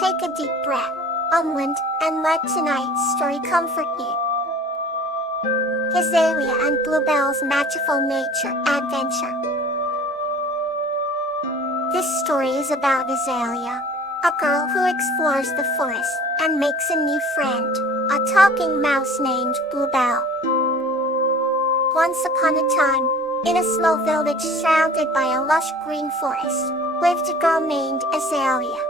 Take a deep breath, unwind, and let tonight's story comfort you. Azalea and Bluebell's Magical Nature Adventure. This story is about Azalea, a girl who explores the forest and makes a new friend, a talking mouse named Bluebell. Once upon a time, in a small village surrounded by a lush green forest, lived a girl named Azalea.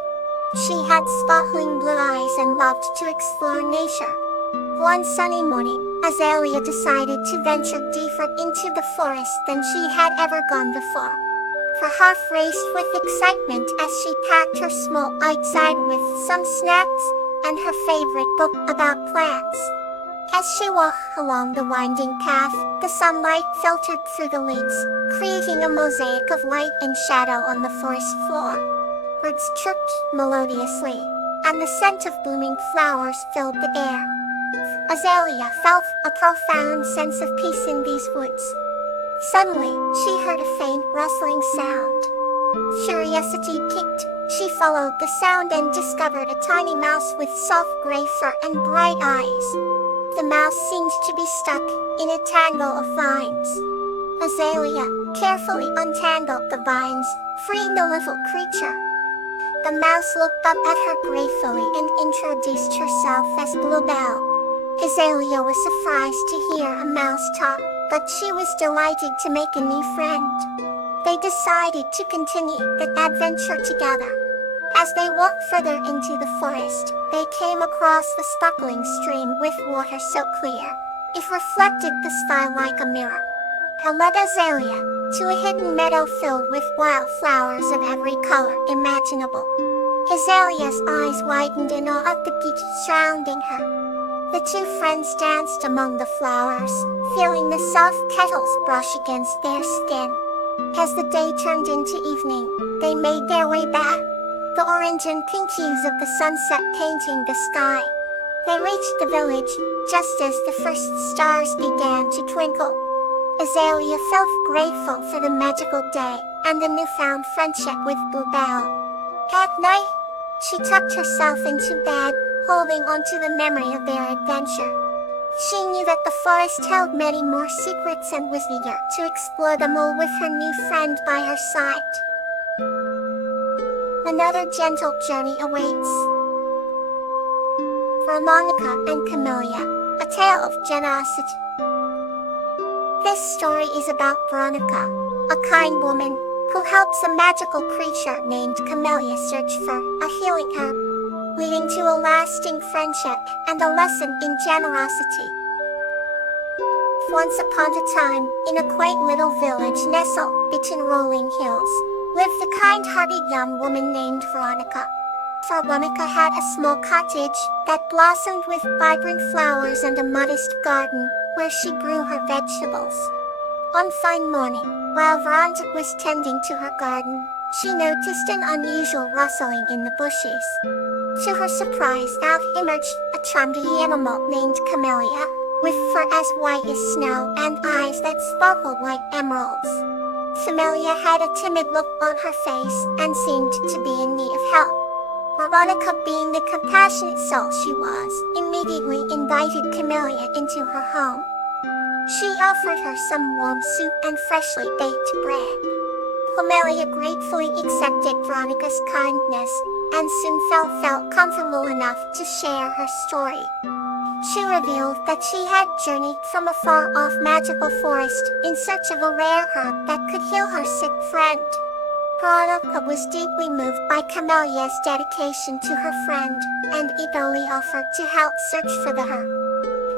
She had sparkling blue eyes and loved to explore nature. One sunny morning, Azalea decided to venture deeper into the forest than she had ever gone before. Her heart raced with excitement as she packed her small outside with some snacks and her favorite book about plants. As she walked along the winding path, the sunlight filtered through the leaves, creating a mosaic of light and shadow on the forest floor. Birds chirped melodiously, and the scent of blooming flowers filled the air. Azalea felt a profound sense of peace in these woods. Suddenly, she heard a faint rustling sound. Curiosity piqued, she followed the sound and discovered a tiny mouse with soft gray fur and bright eyes. The mouse seemed to be stuck in a tangle of vines. Azalea carefully untangled the vines, freeing the little creature. The mouse looked up at her gratefully and introduced herself as Bluebell. Azalea was surprised to hear a mouse talk, but she was delighted to make a new friend. They decided to continue the adventure together. As they walked further into the forest, they came across the sparkling stream with water so clear, it reflected the sky like a mirror. It led Azalea to a hidden meadow filled with wildflowers of every color imaginable. Azalea's eyes widened in awe of the beauty surrounding her. The two friends danced among the flowers, feeling the soft petals brush against their skin. As the day turned into evening, they made their way back, the orange and pink hues of the sunset painting the sky. They reached the village just as the first stars began to twinkle. Azalea felt grateful for the magical day and the newfound friendship with Bluebell. At night, she tucked herself into bed, holding on to the memory of their adventure. She knew that the forest held many more secrets and was eager to explore them all with her new friend by her side. Another gentle journey awaits. Veronica and Camellia, a tale of generosity. This story is about Veronica, a kind woman who helps a magical creature named Camellia search for a healing herb, leading to a lasting friendship and a lesson in generosity. Once upon a time, in a quaint little village nestled between rolling hills, lived a kind-hearted young woman named Veronica. Veronica had a small cottage that blossomed with vibrant flowers and a modest garden where she grew her vegetables. One fine morning, while Veronica was tending to her garden, she noticed an unusual rustling in the bushes. To her surprise, out emerged a charming animal named Camellia, with fur as white as snow and eyes that sparkled like emeralds. Camellia had a timid look on her face and seemed to be in need of help. Veronica, being the compassionate soul she was, immediately invited Camellia into her home. She offered her some warm soup and freshly baked bread. Camellia gratefully accepted Veronica's kindness and soon felt comfortable enough to share her story. She revealed that she had journeyed from a far-off magical forest in search of a rare herb that could heal her sick friend. Veronica was deeply moved by Camellia's dedication to her friend and eagerly offered to help search for the herb.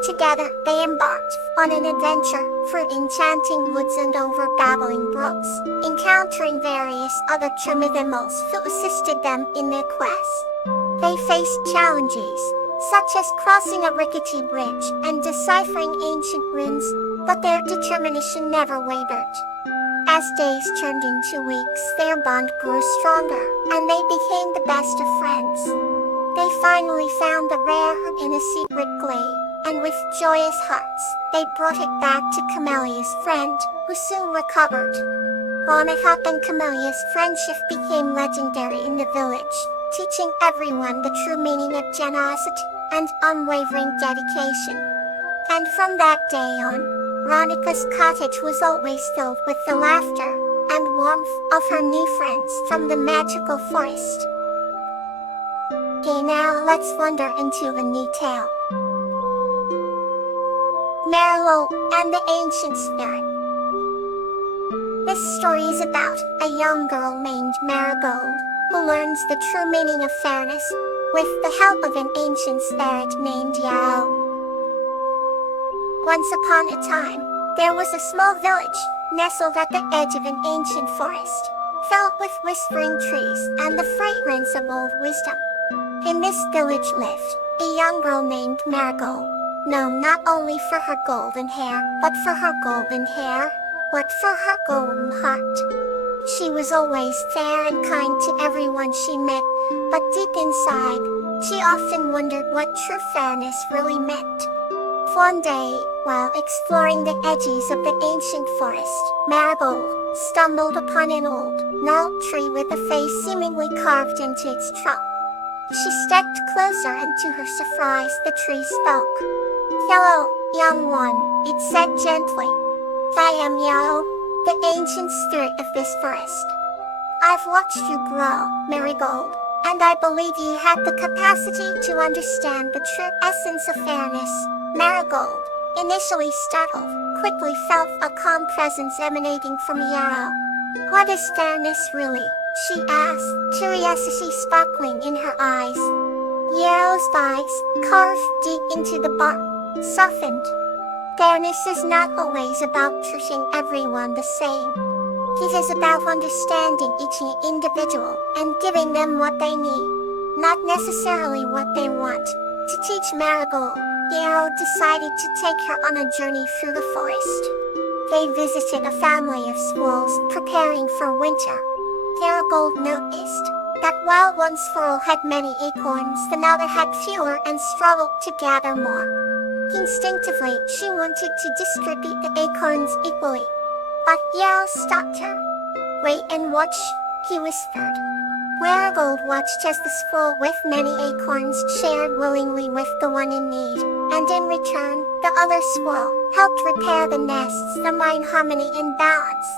Together, they embarked on an adventure through enchanting woods and over babbling brooks, encountering various other animals who assisted them in their quest. They faced challenges, such as crossing a rickety bridge and deciphering ancient runes, but their determination never wavered. As days turned into weeks, their bond grew stronger, and they became the best of friends. They finally found the rare herb in a secret glade, and with joyous hearts, they brought it back to Camellia's friend, who soon recovered. Veronica and Camellia's friendship became legendary in the village, teaching everyone the true meaning of generosity and unwavering dedication. And from that day on, Veronica's cottage was always filled with the laughter and warmth of her new friends from the magical forest. Okay, now let's wander into a new tale. Marigold and the Ancient Spirit. This story is about a young girl named Marigold, who learns the true meaning of fairness with the help of an ancient spirit named Yarrow. Once upon a time, there was a small village, nestled at the edge of an ancient forest, filled with whispering trees and the fragrance of old wisdom. In this village lived a young girl named Marigold, known not only for her golden hair, but for her golden heart. She was always fair and kind to everyone she met, but deep inside, she often wondered what true fairness really meant. One day, while exploring the edges of the ancient forest, Marigold stumbled upon an old, gnarled tree with a face seemingly carved into its trunk. She stepped closer, and to her surprise, the tree spoke. "Hello, young one," it said gently. "I am Yarrow, the ancient spirit of this forest. I've watched you grow, Marigold, and I believe you have the capacity to understand the true essence of fairness." Marigold, initially startled, quickly felt a calm presence emanating from Yarrow. "What is fairness really?" she asked, curiosity sparkling in her eyes. Yarrow's eyes, carved deep into the bark, softened. "Fairness is not always about treating everyone the same. It is about understanding each individual and giving them what they need, not necessarily what they want." To teach Marigold, Yarrow decided to take her on a journey through the forest. They visited a family of squirrels preparing for winter. Marigold noticed that while one squirrel had many acorns, another had fewer and struggled to gather more. Instinctively, she wanted to distribute the acorns equally. But Yarrow stopped her. "Wait and watch," he whispered. Marigold watched as the squirrel with many acorns shared willingly with the one in need, and in return, the other squirrel helped repair the nests, among harmony and balance.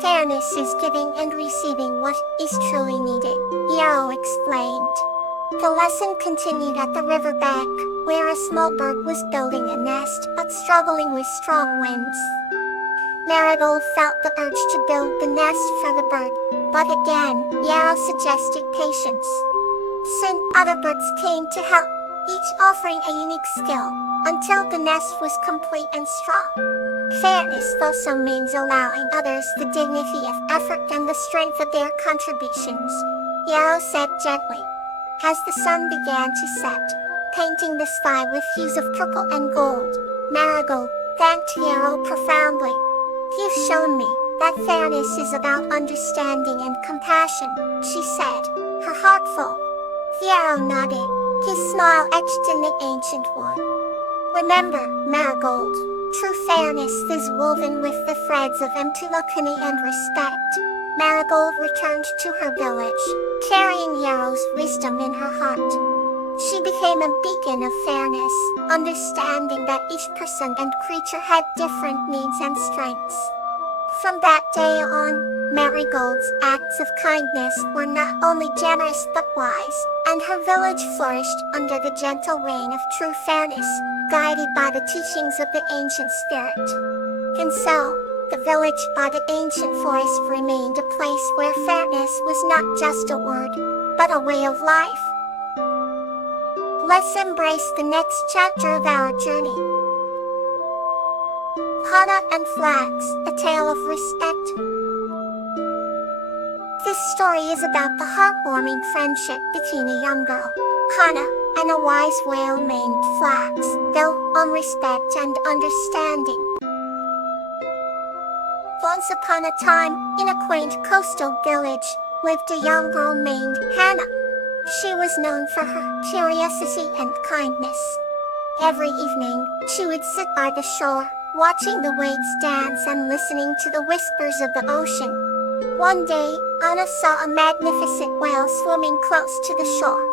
"Fairness is giving and receiving what is truly needed," Yarrow explained. The lesson continued at the riverbank, where a small bird was building a nest but struggling with strong winds. Marigold felt the urge to build the nest for the bird, but again, Yarrow suggested patience. Soon, other birds came to help, each offering a unique skill, until the nest was complete and strong. Fairness also means allowing others the dignity of effort and the strength of their contributions, Yarrow said gently. As the sun began to set, painting the sky with hues of purple and gold, Marigold thanked Yarrow profoundly. "You've shown me that fairness is about understanding and compassion," she said, her heart full. Yarrow nodded, his smile etched in the ancient wood. "Remember, Marigold, true fairness is woven with the threads of empathy and respect." Marigold returned to her village, carrying Yarrow's wisdom in her heart. She became a beacon of fairness, understanding that each person and creature had different needs and strengths. From that day on, Marigold's acts of kindness were not only generous but wise, and her village flourished under the gentle reign of true fairness, guided by the teachings of the ancient spirit. And so, the village by the ancient forest remained a place where fairness was not just a word, but a way of life. Let's embrace the next chapter of our journey. Hana and Flax, a tale of respect. This story is about the heartwarming friendship between a young girl, Hana, and a wise whale named Flax, built on respect and understanding. Once upon a time, in a quaint coastal village, lived a young girl named Hana. She was known for her curiosity and kindness. Every evening, she would sit by the shore, watching the waves dance and listening to the whispers of the ocean. One day, Anna saw a magnificent whale swimming close to the shore.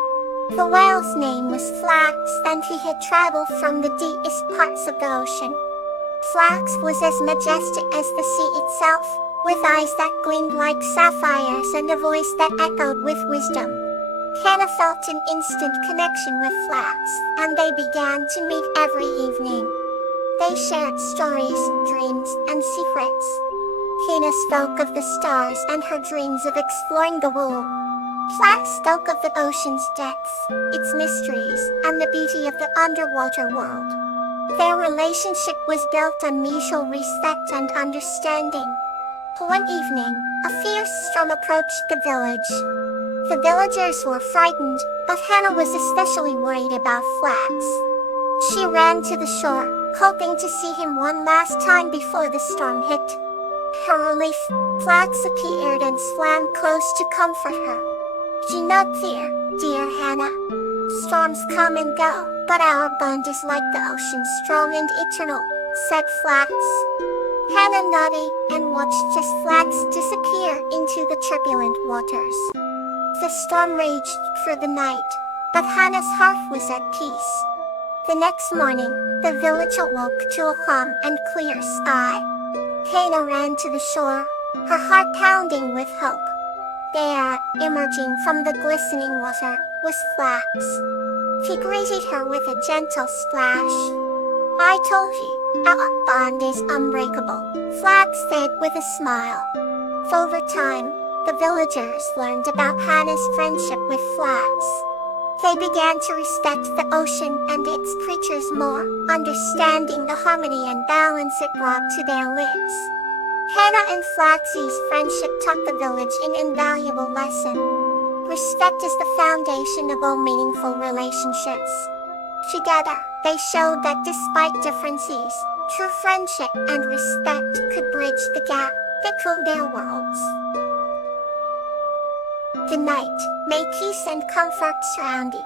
The whale's name was Flax, and he had traveled from the deepest parts of the ocean. Flax was as majestic as the sea itself, with eyes that gleamed like sapphires and a voice that echoed with wisdom. Hannah felt an instant connection with Flax, and they began to meet every evening. They shared stories, dreams, and secrets. Hannah spoke of the stars and her dreams of exploring the world. Flax spoke of the ocean's depths, its mysteries, and the beauty of the underwater world. Their relationship was built on mutual respect and understanding. One evening, a fierce storm approached the village. The villagers were frightened, but Hannah was especially worried about Flax. She ran to the shore, hoping to see him one last time before the storm hit. Her relief, Flax appeared and swam close to comfort her. "Do not fear, dear Hannah. Storms come and go, but our bond is like the ocean, strong and eternal," said Flax. Hannah nodded and watched as Flax disappeared into the turbulent waters. The storm raged through the night, but Hannah's heart was at peace. The next morning, the village awoke to a calm and clear sky. Hannah ran to the shore, her heart pounding with hope. There, emerging from the glistening water, was Flax. He greeted her with a gentle splash. "I told you, our bond is unbreakable," Flax said with a smile. Over time, the villagers learned about Hannah's friendship with Flax. They began to respect the ocean and its creatures more, understanding the harmony and balance it brought to their lives. Hannah and Flax's friendship taught the village an invaluable lesson. Respect is the foundation of all meaningful relationships. Together, they showed that despite differences, true friendship and respect could bridge the gap between their worlds. Good night. May peace and comfort surround you.